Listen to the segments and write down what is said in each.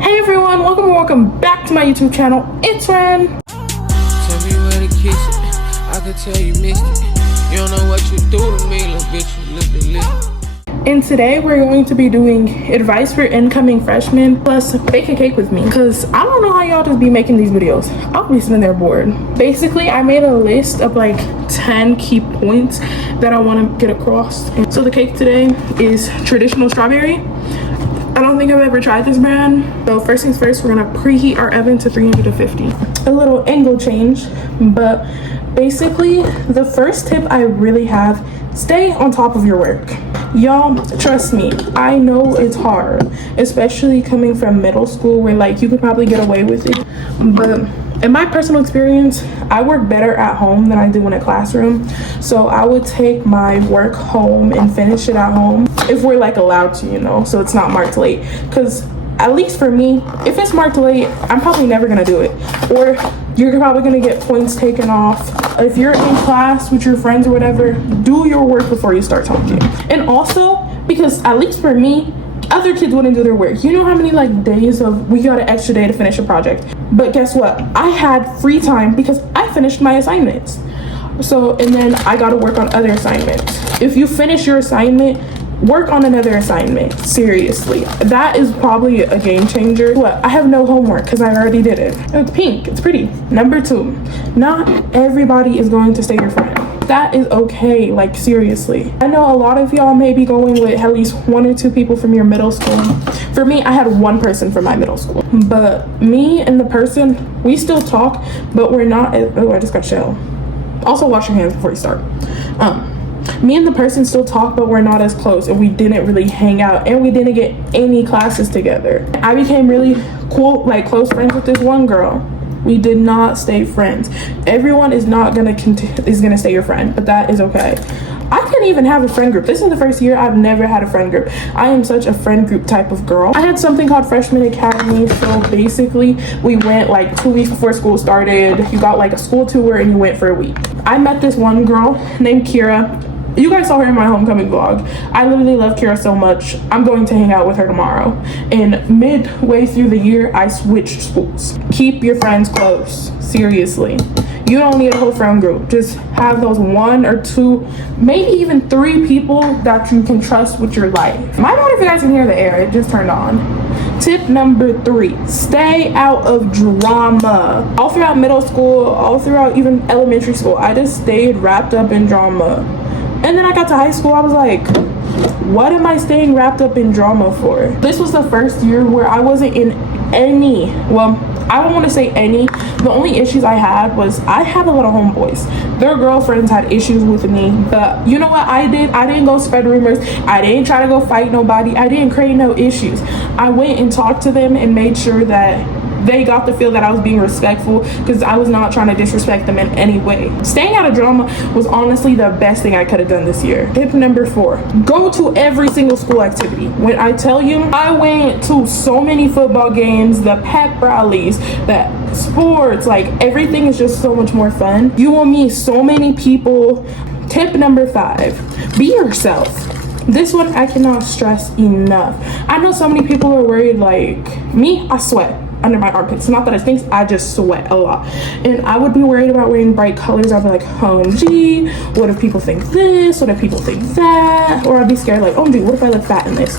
Hey everyone, welcome back to my YouTube channel. It's Ren. Tell me where to kiss it. I could tell you missed it. You don't know what you do to me, little bitch. You look delicious. And today we're going to be doing advice for incoming freshmen plus bake a cake with me, because I don't know how y'all just be making these videos. I'll be sitting there bored. Basically, I made a list of like 10 key points that I want to get across. And so the cake today is traditional strawberry. I don't think I've ever tried this brand. So first things first, we're gonna preheat our oven to 350. A little angle change, but basically the first tip I really have, stay on top of your work. Y'all, trust me, I know it's hard, especially coming from middle school where like you could probably get away with it. But in my personal experience, I work better at home than I do in a classroom. So I would take my work home and finish it at home if we're like allowed to, you know, so it's not marked late. Because at least for me, if it's marked late, I'm probably never gonna do it. Or you're probably gonna get points taken off. If you're in class with your friends or whatever, do your work before you start talking. And also, because at least for me, other kids wouldn't do their work. You know how many like days of we got an extra day to finish a project? But guess what? I had free time because I finished my assignments. So, and then I got to work on other assignments. If you finish your assignment, work on another assignment. Seriously, that is probably a game changer. What? I have no homework because I already did it. It's pink. It's pretty. Number 2, not everybody is going to stay your friend. That is okay, like seriously. I know a lot of y'all may be going with at least 1 or 2 people from your middle school. For me, I had 1 person from my middle school. But me and the person, we still talk, but we're not, oh, I just got shell. Also wash your hands before you start. Me and the person still talk, but we're not as close, and we didn't really hang out, and we didn't get any classes together. I became really cool, like close friends with this one girl. We did not stay friends. Everyone is not gonna stay your friend, but that is okay. I couldn't even have a friend group. This is the first year I've never had a friend group. I am such a friend group type of girl. I had something called Freshman Academy. So basically we went like 2 weeks before school started. You got like a school tour and you went for a week. I met this one girl named Kira. You guys saw her in my homecoming vlog. I literally love Kira so much. I'm going to hang out with her tomorrow. And midway through the year, I switched schools. Keep your friends close, seriously. You don't need a whole friend group. Just have those 1 or 2, maybe even 3 people that you can trust with your life. My bad if you guys can hear the air, it just turned on. Tip number 3, stay out of drama. All throughout middle school, all throughout even elementary school, I just stayed wrapped up in drama. And then I got to high school, I was like, what am I staying wrapped up in drama for? This was the first year where I wasn't in any, well, I don't want to say any. The only issues I had was I had a lot of homeboys. Their girlfriends had issues with me, but you know what I did? I didn't go spread rumors. I didn't try to go fight nobody. I didn't create no issues. I went and talked to them and made sure that they got to feel that I was being respectful, because I was not trying to disrespect them in any way. Staying out of drama was honestly the best thing I could have done this year. Tip number 4, go to every single school activity. When I tell you, I went to so many football games, the pep rallies, the sports, like everything is just so much more fun. You will meet so many people. Tip number 5, be yourself. This one I cannot stress enough. I know so many people are worried, like me, I sweat under my armpits. Not that it stinks, I just sweat a lot. And I would be worried about wearing bright colors. I'd be like, OMG, what if people think this? What if people think that? Or I'd be scared like, OMG, what if I look fat in this?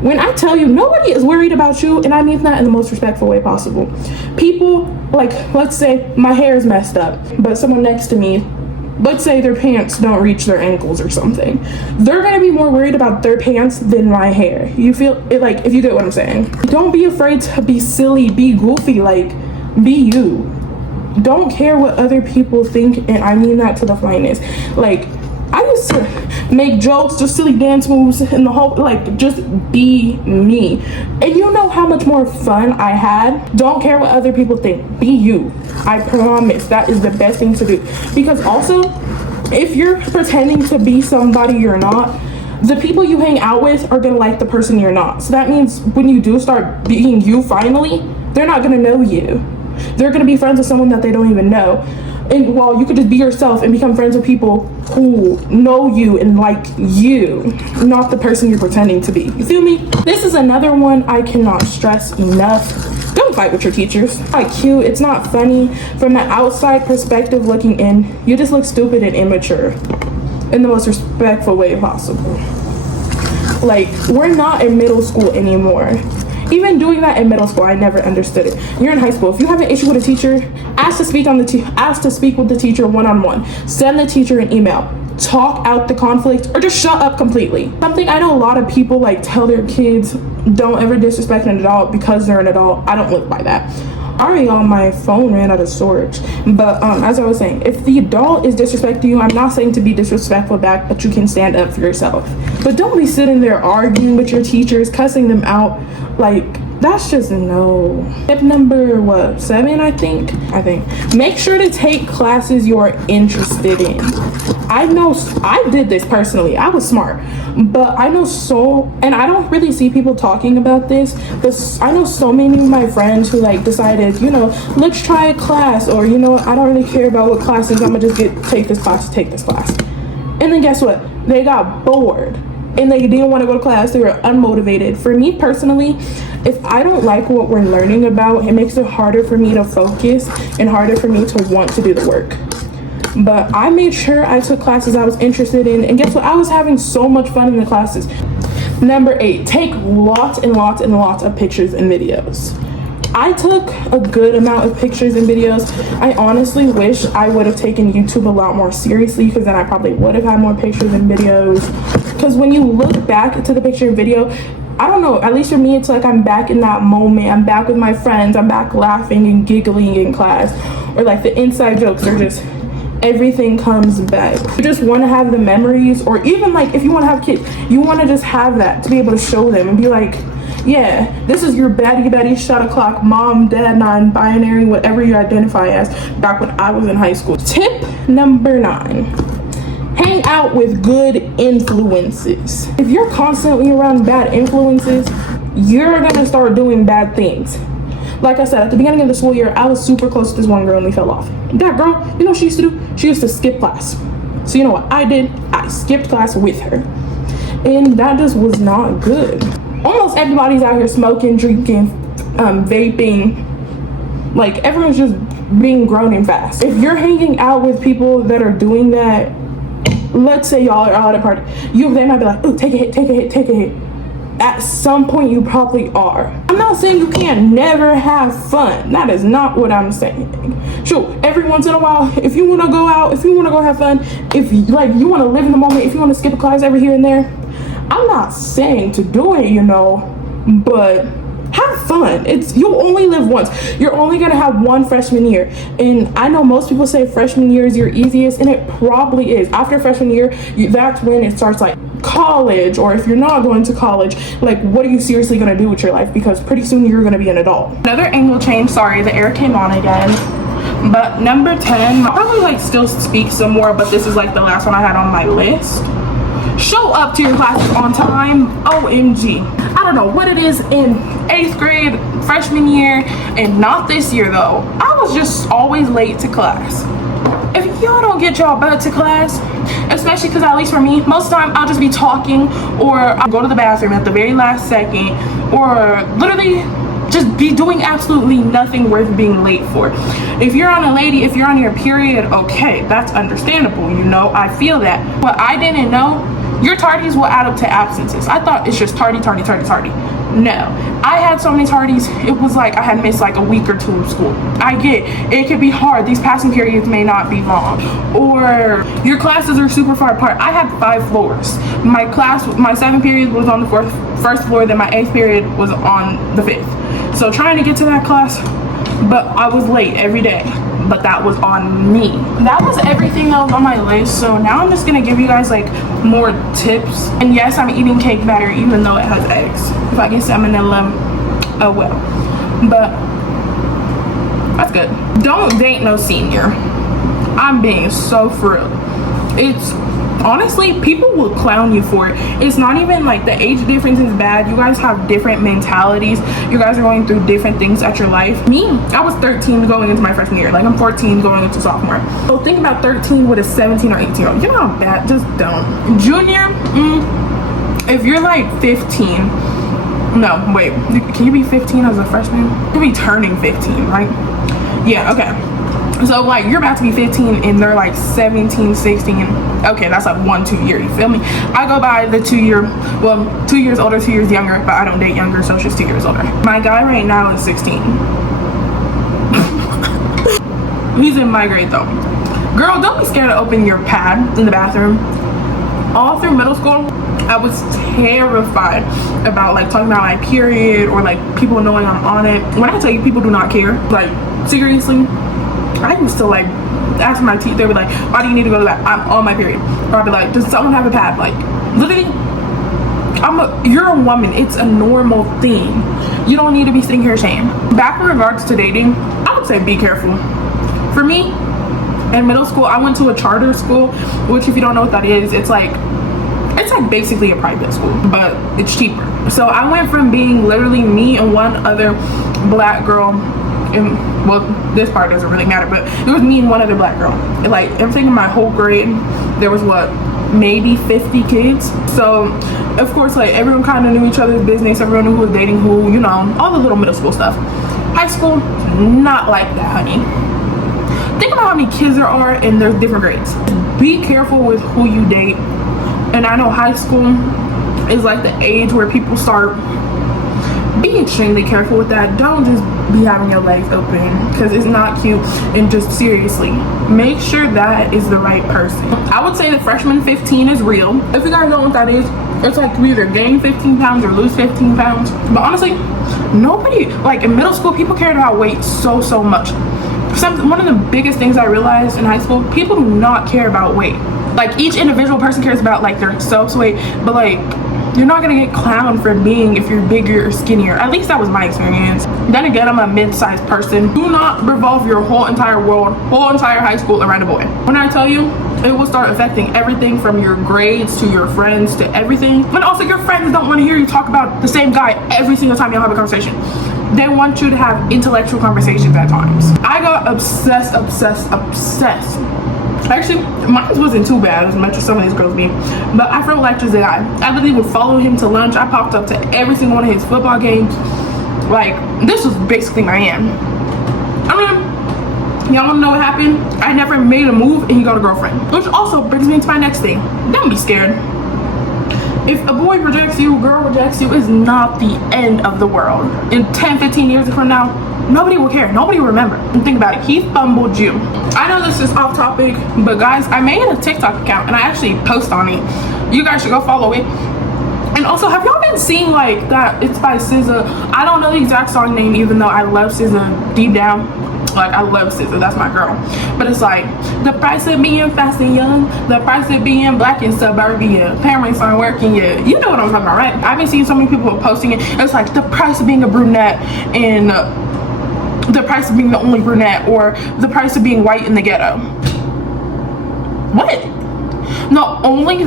When I tell you, nobody is worried about you, and I mean that in the most respectful way possible. People, like, let's say my hair is messed up, but someone next to me, let's say their pants don't reach their ankles or something, they're gonna be more worried about their pants than my hair. You feel it? Like, if you get what I'm saying. Don't be afraid to be silly, be goofy, like be you. Don't care what other people think, and I mean that to the finest. Like, I used to make jokes, just silly dance moves, and the whole, like, just be me. And you know how much more fun I had? Don't care what other people think. Be you. I promise that is the best thing to do. Because also, if you're pretending to be somebody you're not, the people you hang out with are gonna like the person you're not. So that means when you do start being you finally, they're not gonna know you. They're gonna be friends with someone that they don't even know. And well, you could just be yourself and become friends with people who know you and like you, not the person you're pretending to be. You feel me? This is another one I cannot stress enough. Don't fight with your teachers. It's not cute, it's not funny. From the outside perspective looking in, you just look stupid and immature in the most respectful way possible. Like, we're not in middle school anymore. Even doing that in middle school, I never understood it. You're in high school. If you have an issue with a teacher, ask to speak with the teacher one-on-one. Send the teacher an email. Talk out the conflict, or just shut up completely. Something I know a lot of people like tell their kids, don't ever disrespect an adult because they're an adult. I don't live by that. Already on my phone ran out of storage. But as I was saying, if the adult is disrespecting you, I'm not saying to be disrespectful back, but you can stand up for yourself. But don't be sitting there arguing with your teachers, cussing them out. Like, that's just no. Tip number 7, I think. Make sure to take classes you're interested in. I know I did this personally. I was smart, but I know and I don't really see people talking about this, but I know so many of my friends who like decided, let's try a class, or I don't really care about what classes, I'm gonna just take this class. And then guess what? They got bored and they didn't want to go to class. They were unmotivated. For me personally, if I don't like what we're learning about, it makes it harder for me to focus and harder for me to want to do the work. But I made sure I took classes I was interested in, and guess what? I was having so much fun in the classes. Number 8, take lots and lots and lots of pictures and videos. I took a good amount of pictures and videos. I honestly wish I would have taken YouTube a lot more seriously, because then I probably would have had more pictures and videos. Because when you look back to the picture and video, I don't know, at least for me, it's like I'm back in that moment. I'm back with my friends. I'm back laughing and giggling in class. Or like the inside jokes are just, everything comes back. You just want to have the memories, or even like if you want to have kids, you want to just have that to be able to show them and be like, yeah, this is your Betty shot o'clock mom, dad, non-binary, whatever you identify as, back when I was in high school. Tip number 9, hang out with good influences. If you're constantly around bad influences, you're gonna start doing bad things. Like I said, at the beginning of the school year, I was super close to this one girl and we fell off. That girl, you know what she used to do? She used to skip class. So you know what I did? I skipped class with her. And that just was not good. Almost everybody's out here smoking, drinking, vaping. Like, everyone's just being grown and fast. If you're hanging out with people that are doing that, let's say y'all are out at a party, they might be like, ooh, take a hit. At some point you probably are. I'm not saying you can't never have fun. That is not what I'm saying. Sure, every once in a while, if you want to go out, if you want to go have fun, if you want to live in the moment, if you want to skip a class every here and there, I'm not saying to do it, but have fun. You'll only live once. You're only gonna have one freshman year, and I know most people say freshman year is your easiest, and it probably is. After freshman year, that's when it starts like college, or if you're not going to college, like, what are you seriously gonna do with your life? Because pretty soon you're gonna be an adult. Another angle change. Sorry, the air came on again. But number 10, I'll probably like still speak some more, but this is like the last one I had on my list. Show up to your classes on time. OMG. I don't know what it is in 8th grade, freshman year, and not this year though. I was just always late to class. If y'all don't get y'all butt to class, especially because at least for me, most of the time I'll just be talking, or I'll go to the bathroom at the very last second, or literally just be doing absolutely nothing worth being late for. If you're if you're on your period, okay, that's understandable, I feel that. What I didn't know, your tardies will add up to absences. I thought it's just tardy. No, I had so many tardies, it was like I had missed like a week or 2 of school. I get it could be hard. These passing periods may not be long, or your classes are super far apart. I had 5 floors. My 7th period was on the first floor, then my 8th period was on the 5th. So trying to get to that class, but I was late every day. But that was on me. That was everything that was on my list. So now I'm just gonna give you guys like more tips. And yes, I'm eating cake batter even though it has eggs. If I get salmonella, oh well. But that's good. Don't date no senior. I'm being so for real. honestly, people will clown you for it. It's not even like the age difference is bad. You guys have different mentalities. You guys are going through different things at your life. Me, I was 13 going into my freshman year. Like, I'm 14 going into sophomore. So think about 13 with a 17 or 18-year-old. You know how bad? Just don't. Junior, if you're like 15, no, wait, can you be 15 as a freshman? You could be turning 15, right? Yeah, okay. So like you're about to be 15 and they're like 17, 16. Okay, that's like 1-2 year, you feel me? I go by the 2 year, well, 2 years older, 2 years younger, but I don't date younger, so it's just 2 years older. My guy right now is 16. He's in my grade though. Girl, don't be scared to open your pad in the bathroom. All through middle school, I was terrified about like talking about my period or like people knowing I'm on it. When I tell you people do not care, like seriously, I used to like ask my teacher, they were like, why do you need to go to that? I'm on my period. Or I'd be like, does someone have a pad? Like literally, you're a woman, it's a normal thing. You don't need to be sitting here ashamed. Back in regards to dating, I would say be careful. For me, in middle school, I went to a charter school, which if you don't know what that is, it's like basically a private school, but it's cheaper. So I went from being literally me and one other black girl, and well, this part doesn't really matter, but it was me and one other black girl. Like everything in my whole grade, there was what, maybe 50 kids. So of course, like everyone kind of knew each other's business, everyone knew who was dating who, you know, all the little middle school stuff. High school, not like that, honey. Think about how many kids there are and there's different grades. Be careful with who you date. And I know high school is like the age where people start being extremely careful with that. Don't just be having your legs open because it's not cute. And just seriously, make sure that is the right person. I would say the freshman 15 is real. If you guys know what that is, it's like to either gain 15 pounds or lose 15 pounds. But honestly, nobody, like in middle school, people cared about weight so much. One of the biggest things I realized in high school, people do not care about weight. Like each individual person cares about like their self's weight, but like you're not gonna get clowned for being if you're bigger or skinnier. At least that was my experience. Then again, I'm a mid-sized person. Do not revolve your whole entire world, whole entire high school around a boy. When I tell you, it will start affecting everything from your grades to your friends to everything. But also your friends don't want to hear you talk about the same guy every single time y'all have a conversation. They want you to have intellectual conversations at times. I got obsessed. Actually, mine wasn't too bad as much as some of these girls be, but I felt like this guy. I literally would follow him to lunch. I popped up to every single one of his football games. Like, this was basically my aunt. I mean, y'all wanna know what happened? I never made a move and he got a girlfriend. Which also brings me to my next thing. Don't be scared. If a boy rejects you, a girl rejects you, it's not the end of the world. In 10, 15 years from now, nobody will care. Nobody will remember. And think about it. He fumbled you. I know this is off topic, but guys, I made a TikTok account and I actually post on it. You guys should go follow it. And also, have y'all been seeing like that? It's by SZA. I don't know the exact song name, even though I love SZA deep down. Like, I love SZA, that's my girl. But it's like, the price of being fast and young, the price of being black in suburbia, parents aren't working yet. You know what I'm talking about, right? I've been seeing so many people posting it. It's like, the price of being a brunette and the price of being the only brunette, or the price of being white in the ghetto. What?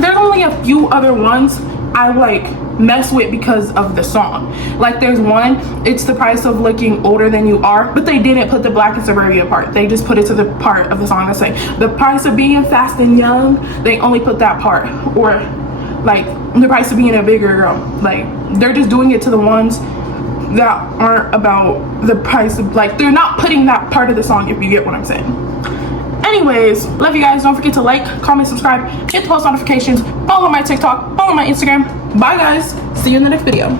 There's only a few other ones I like mess with because of the song. Like there's one, it's the price of looking older than you are, but they didn't put the black and suburbia part. They just put it to the part of the song that's saying the price of being fast and young. They only put that part. Or like the price of being a bigger girl. Like they're just doing it to the ones that aren't about the price of, like, they're not putting that part of the song, if you get what I'm saying. Anyways, love you guys. Don't forget to like, comment, subscribe, hit the post notifications, follow my TikTok, follow my Instagram. Bye guys, see you in the next video.